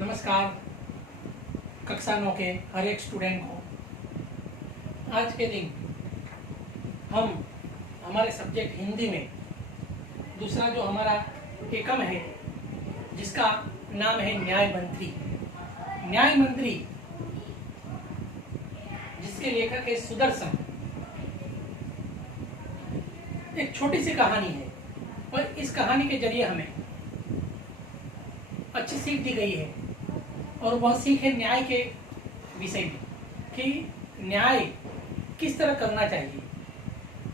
नमस्कार कक्षा 9 के हर एक स्टूडेंट को। आज के दिन हम हमारे सब्जेक्ट हिंदी में दूसरा जो हमारा एकम है जिसका नाम है न्याय मंत्री। न्याय मंत्री जिसके लेखक है सुदर्शन। एक छोटी सी कहानी है और इस कहानी के जरिए हमें अच्छी सीख दी गई है और वह सीख है न्याय के विषय में कि न्याय किस तरह करना चाहिए,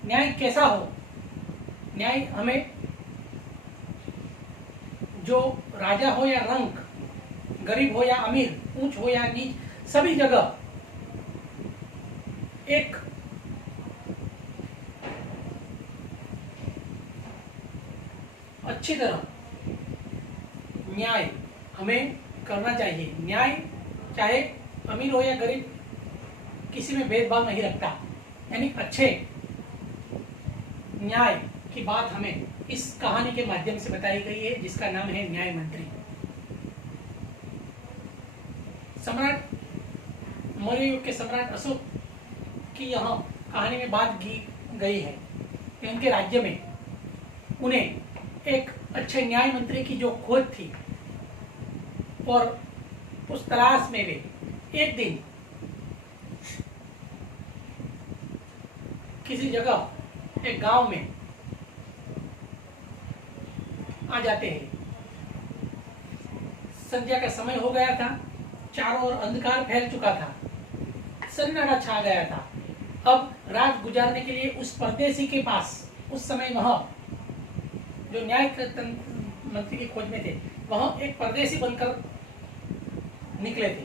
न्याय कैसा हो। न्याय हमें जो राजा हो या रंक, गरीब हो या अमीर, ऊंच हो या नीच, सभी जगह एक अच्छी तरह न्याय हमें करना चाहिए। न्याय चाहे अमीर हो या गरीब, किसी में भेदभाव नहीं रखता। यानी अच्छे न्याय की बात हमें इस कहानी के माध्यम से बताई गई है जिसका नाम है न्याय मंत्री। सम्राट मौर्य युग के सम्राट अशोक की यहाँ कहानी में बात की गई है कि उनके राज्य में उन्हें एक अच्छे न्याय मंत्री की जो खोज थी और उस तलाश में वे एक दिन किसी जगह एक गांव में आ जाते हैं। संध्या का समय हो गया था, चारों ओर अंधकार फैल चुका था, सन्नाटा छा गया था। अब रात गुजारने के लिए उस परदेसी के पास, उस समय वह जो न्याय मंत्री की खोज में थे, वह एक परदेसी बनकर निकले थे।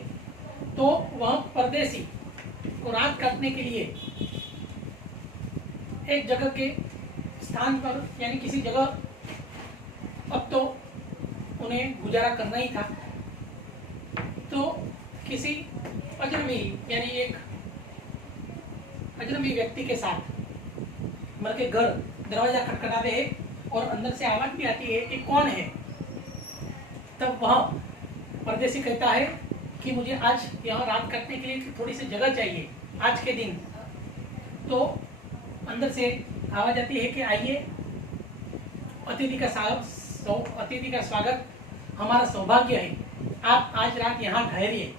तो वह परदेसी को रात काटने के लिए एक जगह के स्थान पर, यानी किसी जगह, अब तो उन्हें गुजारा करना ही था, तो किसी अजनबी यानी एक अजनबी व्यक्ति के साथ मर के घर दरवाजा खटखटाते हैं और अंदर से आवाज भी आती है कि कौन है। तब वह परदेसी कहता है कि मुझे आज यहाँ रात काटने के लिए थोड़ी सी जगह चाहिए आज के दिन। तो अंदर से आवाज आती है कि आइए, अतिथि का स्वागत हमारा सौभाग्य है, आप आज रात यहाँ ठहरिए।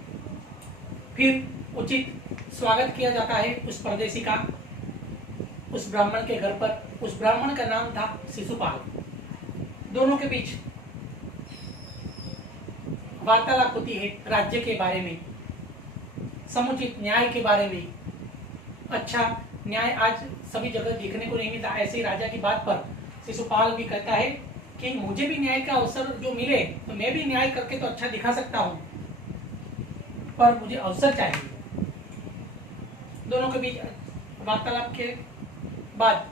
फिर उचित स्वागत किया जाता है उस परदेसी का उस ब्राह्मण के घर पर। उस ब्राह्मण का नाम था शिशुपाल। दोनों के बीच वार्तालाप होती है राज्य के बारे में, समुचित न्याय के बारे में। अच्छा न्याय आज सभी जगह देखने को नहीं मिलता। ऐसे ही राजा की बात पर शिशुपाल भी कहता है कि मुझे भी न्याय का अवसर जो मिले तो मैं भी न्याय करके तो अच्छा दिखा सकता हूं, पर मुझे अवसर चाहिए। दोनों के बीच वार्तालाप के बाद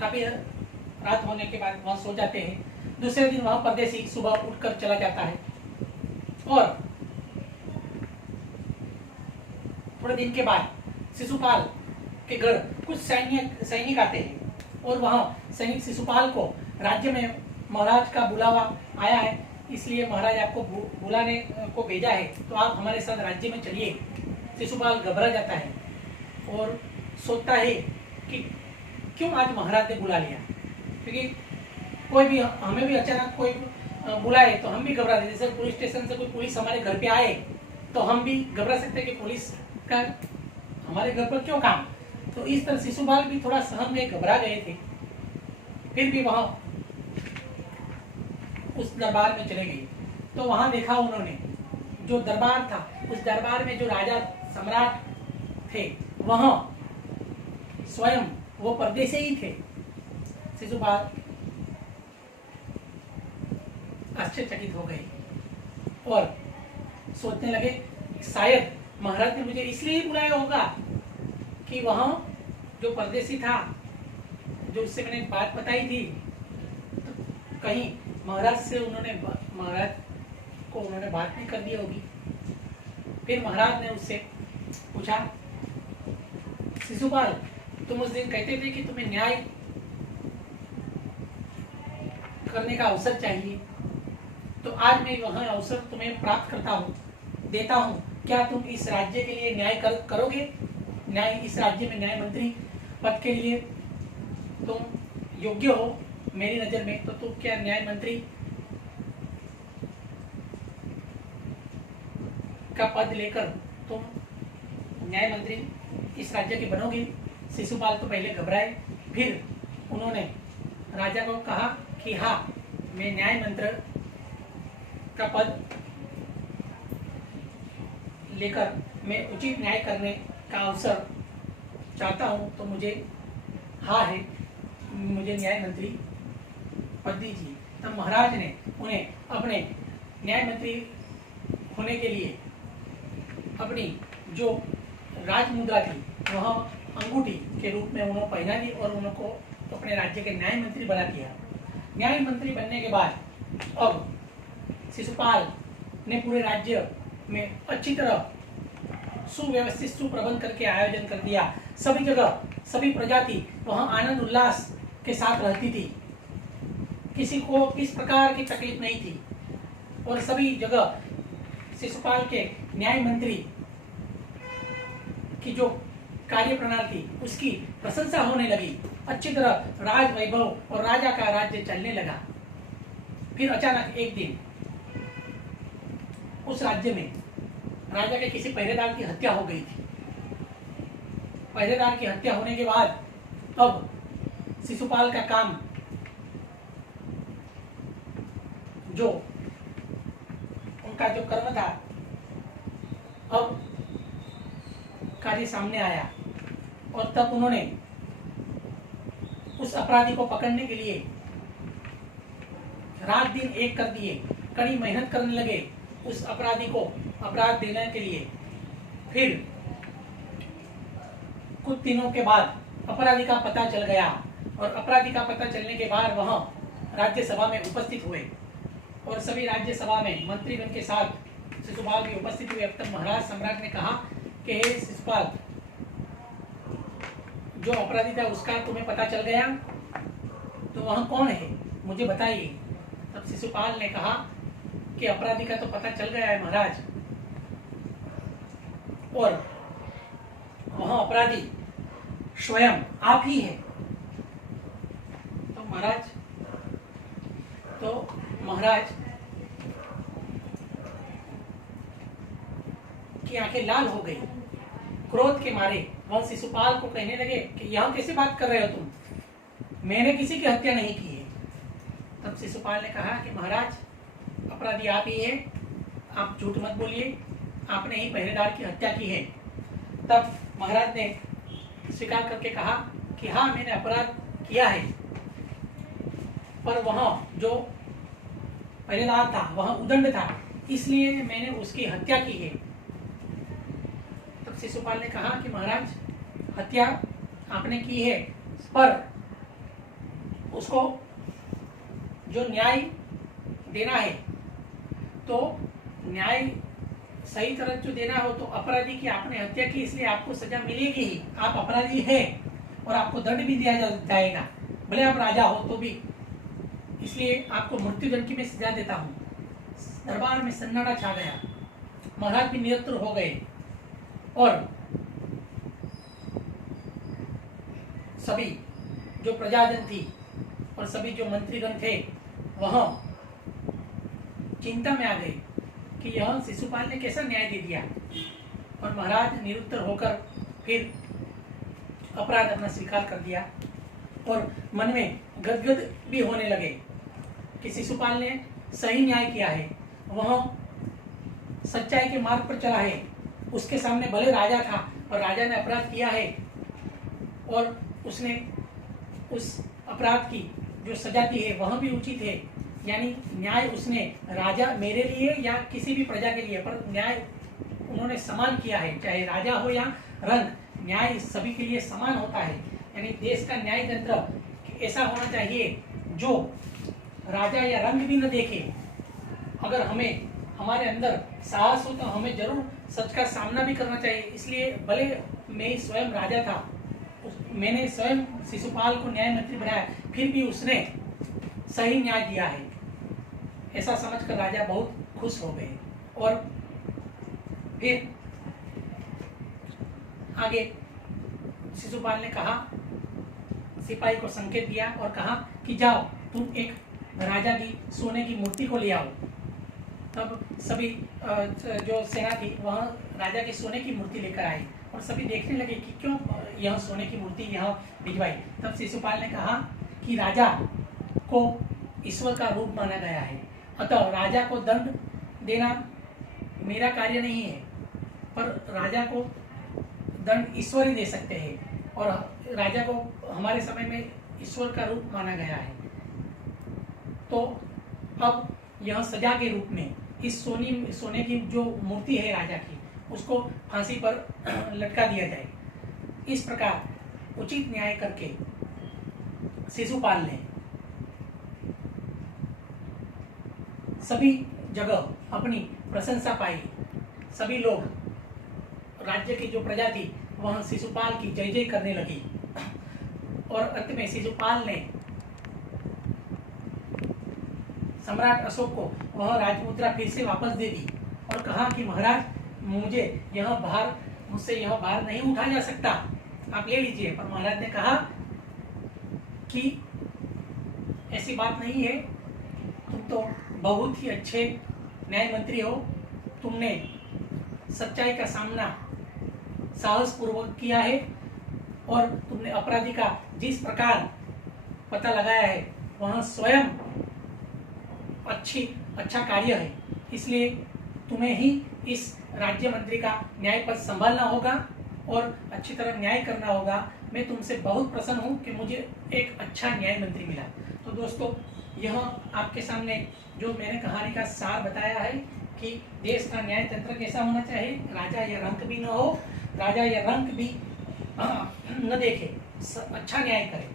काफी रात होने के बाद वहां सो जाते हैं। दूसरे दिन वहां परदेसी सुबह उठकर चला जाता है और थोड़े दिन के बाद शिशुपाल के घर कुछ सैनिक आते हैं और वहां सैनिक शिशुपाल को, राज्य में महाराज का बुलावा आया है, इसलिए महाराज आपको बुलाने को भेजा है, तो आप हमारे साथ राज्य में चलिए। शिशुपाल घबरा जाता है और सोचता है कि क्यों आज महाराज ने बुला लिया, क्योंकि कोई भी हमें भी अचानक कोई बुलाए तो हम भी घबरा देते। जैसे पुलिस स्टेशन से कोई पुलिस हमारे घर पे आए तो हम भी घबरा सकते हैं कि पुलिस का हमारे घर पर क्यों काम। तो इस तरह शिशुपाल भी थोड़ा सहम में घबरा गए थे। फिर भी वहां उस दरबार में चले गए तो वहां देखा उन्होंने जो दरबार था, उस दरबार में जो राजा सम्राट थे वहां स्वयं वो परदेसी ही थे। शिशुपाल आश्चर्यचकित हो गए और सोचने लगे शायद महाराज ने मुझे इसलिए बुलाया होगा कि वहां जो परदेसी था, जो उससे मैंने बात बताई थी, तो कहीं महाराज से महाराज को उन्होंने बात नहीं कर दी होगी। फिर महाराज ने उससे पूछा, शिशुपाल तुम उस दिन कहते थे कि तुम्हें न्याय करने का अवसर चाहिए, तो आज मैं वह अवसर तुम्हें प्राप्त देता हूँ। क्या तुम इस राज्य के लिए न्याय करोगे? इस राज्य में न्याय मंत्री पद के लिए तुम योग्य हो मेरी नजर में, तो तुम क्या न्याय मंत्री का पद लेकर तुम न्याय मंत्री इस राज्य के बनोगे? शिशुपाल तो पहले घबराए, फिर उन्होंने राजा को कहा कि हाँ, मैं न्याय मंत्री का पद लेकर मैं उचित न्याय करने का अवसर चाहता हूँ, तो मुझे हाँ है, मुझे न्याय मंत्री पद दीजिए। तब महाराज ने उन्हें अपने न्याय मंत्री होने के लिए अपनी जो राजमुद्रा थी वह अंगूठी के रूप में उन्होंने पहना दी और उनको अपने राज्य के न्याय मंत्री बना दिया। न्याय मंत्री बनने के बाद अब शिशुपाल ने पूरे राज्य में अच्छी तरह सुव्यवस्थित सुप्रबंध करके आयोजन कर दिया। सभी जगह सभी प्रजाति वहां आनंद उल्लास के साथ रहती थी, किसी को किस प्रकार की तकलीफ नहीं थी और सभी जगह शिशुपाल के न्याय मंत्री की जो कार्य प्रणाली थी उसकी प्रशंसा होने लगी। अच्छी तरह राज वैभव और राजा का राज्य चलने लगा। फिर अचानक एक दिन उस राज्य में राजा के किसी पहरेदार की हत्या हो गई थी। पहरेदार की हत्या होने के बाद अब शिशुपाल का काम जो उनका जो कर्म था अब कार्य सामने आया और तब उन्होंने उस अपराधी को पकड़ने के लिए रात दिन एक कर दिए, कड़ी मेहनत करने लगे उस अपराधी को अपराध देने के लिए। फिर कुछ दिनों के बाद अपराधी का पता चल गया और अपराधी का पता चलने के बाद वह राज्यसभा में उपस्थित हुए और सभी राज्यसभा में मंत्रीगण के साथ शिशुपाल की उपस्थिति हुई। अब तक महाराज सम्राट ने कहा कि हे शिशुपाल, जो अपराधी था उसका तुम्हें पता चल गया, तो वह कौन है मुझे बताइए। तब शिशुपाल ने कहा कि अपराधी का तो पता चल गया है महाराज, और वह अपराधी स्वयं आप ही है। तो महाराज की आंखें लाल हो गई। क्रोध के मारे वह शिशुपाल को कहने लगे कि यह कैसे बात कर रहे हो तुम, मैंने किसी की हत्या नहीं की है। तब शिशुपाल ने कहा कि महाराज, अपराधी आप ही है, आप झूठ मत बोलिए, आपने ही पहरेदार की हत्या की है। तब महाराज ने स्वीकार करके कहा कि हाँ, मैंने अपराध किया है, पर वह जो पहरेदार था वह उदंड था, इसलिए मैंने उसकी हत्या की है। तब शिशुपाल ने कहा कि महाराज, हत्या आपने की है, पर उसको जो न्याय देना है, तो न्याय सही तरह जो देना हो, तो अपराधी की आपने हत्या की इसलिए आपको सजा मिलेगी ही। आप अपराधी हैं और आपको दंड भी दिया जाएगा, भले आप राजा हो तो भी, इसलिए आपको मृत्युदंड की मैं सजा देता हूँ। दरबार में सन्नाटा छा गया, महाराज भी निरंतर हो गए और सभी जो प्रजाजन थी और सभी जो मंत्रीगण थे वह चिंता में आ गए कि यह शिशुपाल ने कैसा न्याय दे दिया। और महाराज निरुत्तर होकर फिर अपराध अपना स्वीकार कर दिया और मन में गदगद भी होने लगे कि शिशुपाल ने सही न्याय किया है, वह सच्चाई के मार्ग पर चला है। उसके सामने भले राजा था और राजा ने अपराध किया है और उसने उस अपराध की जो सजा दी है वह भी उचित है, यानी न्याय उसने राजा मेरे लिए या किसी भी प्रजा के लिए, पर न्याय उन्होंने समान किया है, चाहे राजा हो या रंग, न्याय सभी के लिए समान होता है। यानी देश का न्याय तंत्र ऐसा होना चाहिए जो राजा या रंग भी न देखे। अगर हमें हमारे अंदर साहस हो तो हमें जरूर सच का सामना भी करना चाहिए। इसलिए भले मैं स्वयं राजा था, मैंने स्वयं शिशुपाल को न्याय मंत्री बनाया, फिर भी उसने सही न्याय दिया है। ऐसा समझकर राजा बहुत खुश हो गए। और फिर आगे शिशुपाल ने कहा, सिपाही को संकेत दिया और कहा कि जाओ तुम एक राजा की सोने की मूर्ति को ले आओ। तब सभी जो सेना थी वह राजा की सोने की मूर्ति लेकर आई और सभी देखने लगे कि क्यों यह सोने की मूर्ति यहाँ भिजवाई। तब शिशुपाल ने कहा कि राजा को ईश्वर का रूप माना गया है, अतः राजा को दंड देना मेरा कार्य नहीं है, पर राजा को दंड ईश्वर ही दे सकते हैं और राजा को हमारे समय में ईश्वर का रूप माना गया है। तो अब यह सजा के रूप में इस सोने की जो मूर्ति है राजा की, उसको फांसी पर लटका दिया जाए। इस प्रकार उचित न्याय करके शिशुपाल ने सभी जगह अपनी प्रशंसा पाई। सभी लोग, राज्य की जो प्रजा थी वह शिशुपाल की जय जय करने लगी और अंत में शिशुपाल ने सम्राट अशोक को वह राजमुद्रा फिर से वापस दे दी और कहा कि महाराज, मुझसे यह भार नहीं उठाया जा सकता, आप ले लीजिए। पर महाराज ने कहा कि ऐसी बात नहीं है, तुम तो बहुत ही अच्छे न्याय मंत्री हो, तुमने सच्चाई का सामना साहस पूर्वक किया है और तुमने अपराधी का जिस प्रकार पता लगाया है वह स्वयं अच्छा कार्य है, इसलिए तुम्हें ही इस राज्य मंत्री का न्याय पद संभालना होगा और अच्छी तरह न्याय करना होगा। मैं तुमसे बहुत प्रसन्न हूँ कि मुझे एक अच्छा न्याय मंत्री मिला। तो दोस्तों, यह आपके सामने जो मैंने कहानी का सार बताया है कि देश का न्याय तंत्र कैसा होना चाहिए। राजा या रंक भी न हो, राजा या रंक भी न देखे, अच्छा न्याय करे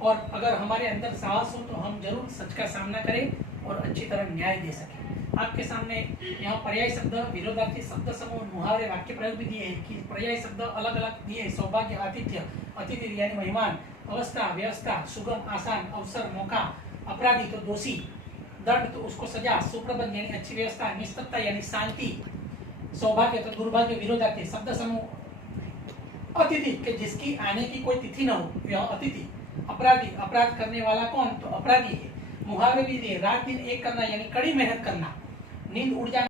और अगर हमारे अंदर साहस हो तो हम जरूर सच का सामना करें और अच्छी तरह न्याय दे सकें। आपके सामने यहाँ पर्याय शब्द, विरोधार्थी शब्द समूह, मुहावरे, वाक्य प्रयोग भी दिए हैं कि पर्याय शब्द अलग अलग दिए। सौभाग्य, आतिथ्य, अतिथि यानी मेहमान, अवस्था, व्यवस्था, सुगम, आसान, अवसर, मौका, अपराधी तो दोषी, दंड तो उसको सजा, सुप्रबंध यानी अच्छी व्यवस्था, निस्तरता यानी शांति, सौभाग्य तो दुर्भाग्य, विरोधार्थी शब्द समूह, अतिथि के जिसकी आने की कोई तिथि न हो यह अतिथि, अपराधी अपराध करने वाला कौन तो अपराधी है। मुहावरे भी दिए, रात दिन एक करना यानी कड़ी मेहनत करना, नींद उड़ जाना